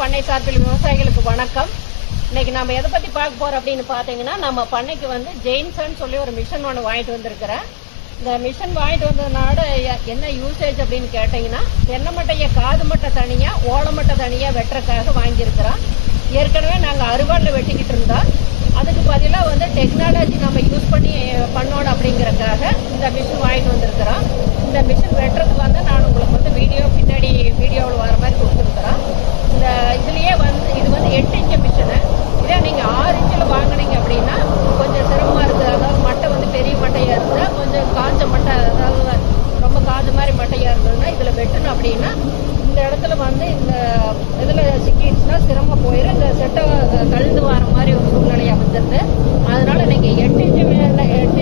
பண்ணை சார்பில் விவசாயிகளுக்கு வணக்கம். இன்னைக்கு நம்ம எதை பத்தி பார்க்க போறோம் அப்படின்னு பாத்தீங்கன்னா, நம்ம பண்ணைக்கு வந்து ஜெயின்சன் சொல்லி ஒரு மிஷின் ஒன்று வாங்கிட்டு வந்திருக்கிறேன். இந்த மிஷின் வாங்கிட்டு வந்ததுனால என்ன யூசேஜ் அப்படின்னு கேட்டீங்கன்னா, தென்னை மட்டைய காது மட்டை தனியா ஓலை மட்டை தனியா வெட்டுறதுக்காக வாங்கியிருக்கிறோம். ஏற்கனவே நாங்கள் அருவாளில் வெட்டிக்கிட்டு இருந்தோம். அதுக்கு பதிலாக வந்து டெக்னாலஜி நம்ம யூஸ் பண்ணி பண்ணோம் அப்படிங்கறதுக்காக இந்த மிஷின் வாங்கிட்டு வந்திருக்கிறோம். இந்த மிஷின் வெட்டுறதுக்கு வந்து நான் உங்களுக்கு வந்து பின்னாடி வீடியோவில் வர மாதிரி கொடுத்துருக்குறோம். இந்த இதுலயே வந்து இது வந்து 8 இன்ச்சு மிஷினு. இதே நீங்கள் 6 இன்ச்சில் வாங்கினீங்க அப்படின்னா கொஞ்சம் சிரமமாக இருக்குது. அதாவது மட்டை வந்து பெரிய மட்டையாக இருந்தால் கொஞ்சம் காஞ்ச மட்டை, அதாவது ரொம்ப காஞ்ச மாதிரி மட்டையாக இருந்ததுன்னா இதில் வெட்டணும் அப்படின்னா இந்த இடத்துல வந்து இந்த இதில் சிக்கிடுச்சுன்னா சிரமம் போயிடும். இந்த செட்டை கழுந்து வர மாதிரி ஒரு சூழ்நிலை அமைஞ்சிருது. அதனால நீங்கள் 8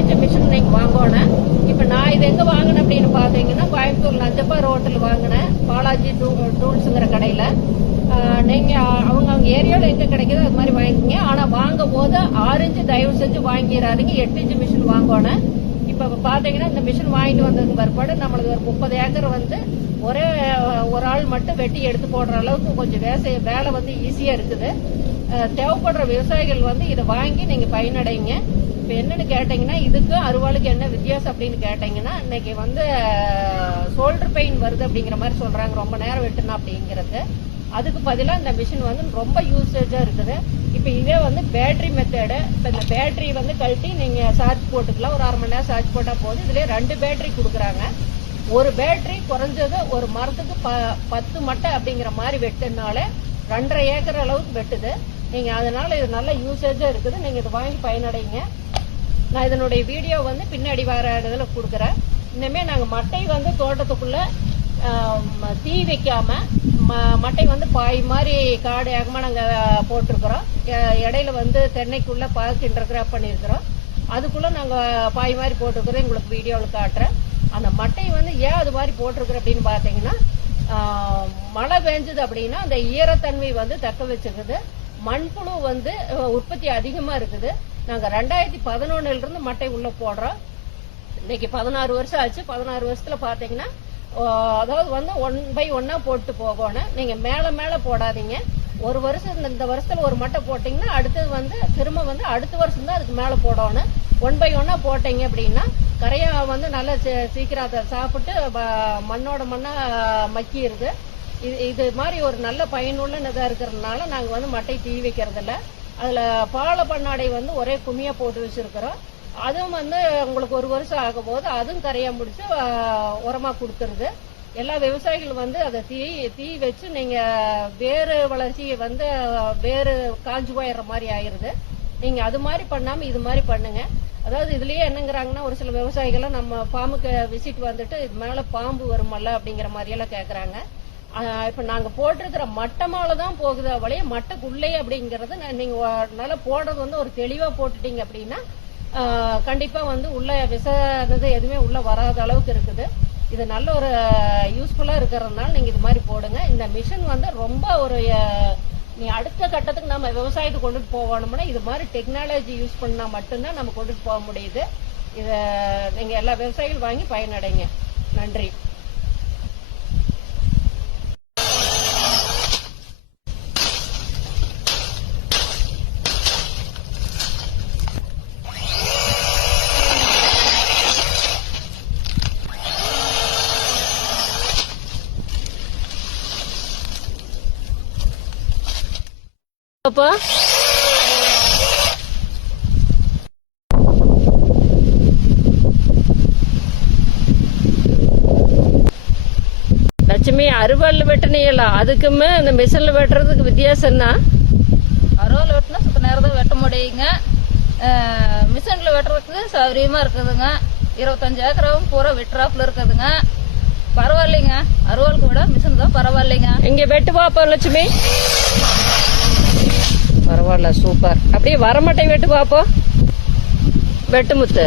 இன்ச்சு மிஷின் நீங்கள் வாங்கணும். இப்போ நான் இது எங்கே வாங்கினேன் அப்படின்னு பார்த்தீங்கன்னா, கோயம்புத்தூர் நஞ்சப்பா ரோட்டில் வாங்கினேன், பாலாஜி டூல்ஸுங்கிற கடையில். நீங்கள் அவங்க ஏரியாவில் எங்கே கிடைக்குதோ அது மாதிரி வாங்கிக்கிங்க. ஆனால் வாங்கும் போது 6 இன்ச்சு தயவு செஞ்சு வாங்கிடாதீங்க, 8 இன்ச்சு மிஷின் வாங்கணும். இப்போ பார்த்தீங்கன்னா இந்த மிஷின் வாங்கிட்டு வந்ததுக்கு பிற்பாடு நம்மளுக்கு ஒரு 30 ஏக்கர் வந்து ஒரே ஒரு ஆள் மட்டும் வெட்டி எடுத்து போடுற அளவுக்கு கொஞ்சம் வேலை வந்து ஈஸியாக இருக்குது. தேவைப்படுற விவசாயிகள் வந்து இதை வாங்கி நீங்கள் பயனடைங்க. இப்போ என்னன்னு கேட்டீங்கன்னா, இதுக்கு அருவாளுக்கு என்ன வித்தியாசம் அப்படின்னு கேட்டீங்கன்னா, இன்னைக்கு வந்து ஷோல்டர் பெயின் வருது அப்படிங்கிற மாதிரி சொல்றாங்க, ரொம்ப நேரம் வெட்டணும் அப்படிங்கிறது. அதுக்கு பதிலாக இந்த மிஷின் வந்து ரொம்ப யூசேஜா இருக்குது. இப்போ இதே வந்து பேட்டரி மெத்தடு. இப்போ இந்த பேட்டரி வந்து கழட்டி நீங்க சார்ஜ் போட்டுக்கலாம். ஒரு 1/2 மணி நேரம் சார்ஜ் போட்டா போதும். இதுல 2 பேட்டரி கொடுக்குறாங்க. ஒரு பேட்டரி குறைஞ்சது ஒரு மரத்துக்கு 10 மட்டை அப்படிங்கிற மாதிரி வெட்டுனால 2.5 ஏக்கர் அளவுக்கு வெட்டுது. நீங்க அதனால இது நல்ல யூசேஜா இருக்குது. நீங்க இதை வாங்கி பயனடைங்க. நான் இதனுடைய வீடியோ வந்து பின்னாடி வர இடத்துல கொடுக்குறேன். இனிமே நாங்க மட்டை வந்து தோட்டத்துக்குள்ள தீ வைக்காம மட்டை வந்து பாய் மாதிரி காடு ஏகமா நாங்க போட்டிருக்கிறோம். இடையில வந்து தென்னைக்குள்ள பாக்கின்ற கிராப் பண்ணிருக்கிறோம். அதுக்குள்ள நாங்க பாய் மாதிரி போட்டிருக்கிறோம். உங்களுக்கு வீடியோவில் காட்டுறேன். அந்த மட்டை வந்து ஏன் அது மாதிரி போட்டிருக்கிறோம் அப்படின்னு பாத்தீங்கன்னா, மழை பெஞ்சது அப்படின்னா அந்த ஈரத்தன்மை வந்து தக்க வச்சுக்குது. மண்புழு வந்து உற்பத்தி அதிகமா இருக்குது. நாங்க 2011 இருந்து மட்டை உள்ள போடுறோம். இன்னைக்கு 16 வருஷம் ஆச்சு. 16 வருஷத்துல பாத்தீங்கன்னா, அதாவது வந்து 1 by 1 போட்டு போகணும். நீங்க மேல போடாதீங்க. ஒரு வருஷம் இந்த வருஷத்துல ஒரு மட்டை போட்டீங்கன்னா அடுத்தது வந்து திரும்ப வந்து அடுத்த வருஷம் தான் அதுக்கு மேல போடணும். 1 by 1 போட்டீங்க அப்படின்னா கரையா வந்து நல்லா சீக்கிரம் அதை சாப்பிட்டு மண்ணோட மண்ணா மக்கிடுது. இது மாதிரி ஒரு நல்ல பயனுள்ள இதா இருக்கிறதுனால நாங்க வந்து மட்டை தீ வைக்கிறது இல்ல. அதுல பாலை பண்ணாடை வந்து ஒரே குமியா போட்டு வச்சிருக்கிறோம். அதுவும் வந்து உங்களுக்கு ஒரு வருஷம் ஆகும் போது அதுவும் கரையா முடிச்சு உரமா கொடுத்துருது. எல்லா விவசாயிகள் வந்து அதை தீ வச்சு நீங்க வேறு வளர்ச்சியை வந்து வேறு காஞ்சு போயிடுற மாதிரி ஆயிருது. நீங்க அது மாதிரி பண்ணாம இது மாதிரி பண்ணுங்க. அதாவது இதுலயே என்னங்கிறாங்கன்னா, ஒரு சில விவசாயிகள் நம்ம ஃபார்முக்கு விசிட் வந்துட்டு இது மேல பாம்பு வருமல்ல அப்படிங்கிற மாதிரி எல்லாம் கேக்குறாங்க. இப்ப நாங்க போட்டிருக்கிற மட்டை மேலதான் போகுது அவளையே மட்டைக்குள்ளே அப்படிங்கறது நீங்க நல்லா போடுறது வந்து ஒரு தெளிவா போட்டுட்டீங்க அப்படின்னா கண்டிப்பா வந்து உள்ள விசது எதுவுமே உள்ள வராத அளவுக்கு இருக்குது. இது நல்ல ஒரு யூஸ்ஃபுல்லா இருக்கிறதுனால நீங்க இது மாதிரி போடுங்க. இந்த மிஷின் வந்து ரொம்ப ஒரு நீ அடுத்த கட்டத்துக்கு நம்ம விவசாயத்தை கொண்டுட்டு போகணும்னா இது மாதிரி டெக்னாலஜி யூஸ் பண்ணா மட்டும்தான் நம்ம கொண்டுட்டு போக முடியுது. இத நீங்க எல்லா விவசாயிகள் வாங்கி பயனடைங்க. நன்றி. அப்பா லட்சுமி, அருவாள் வெட்டினீங்களா? அதுக்குமே இந்த மிஷின்ல வெட்டுறதுக்கு வித்தியாசம் என்ன? அருவாள் வெட்டினா சுத்த நேரம் தான் வெட்ட முடியுங்க. மிஷின்ல வெட்டுறதுக்கு சௌகரியமா இருக்குதுங்க. 25 ஏக்கராவும் பூரா வெட்டுறாப்புல இருக்குதுங்க. பரவாயில்லைங்க. அருவாளுக்கு விட மிஷின் தான் பரவாயில்லைங்க. இங்க வெட்டு பாப்பா லட்சுமி. பரவாயில்ல, சூப்பர். அப்படியே வரமட்டை வெட்டு பாப்போம். வெட்டு முத்து.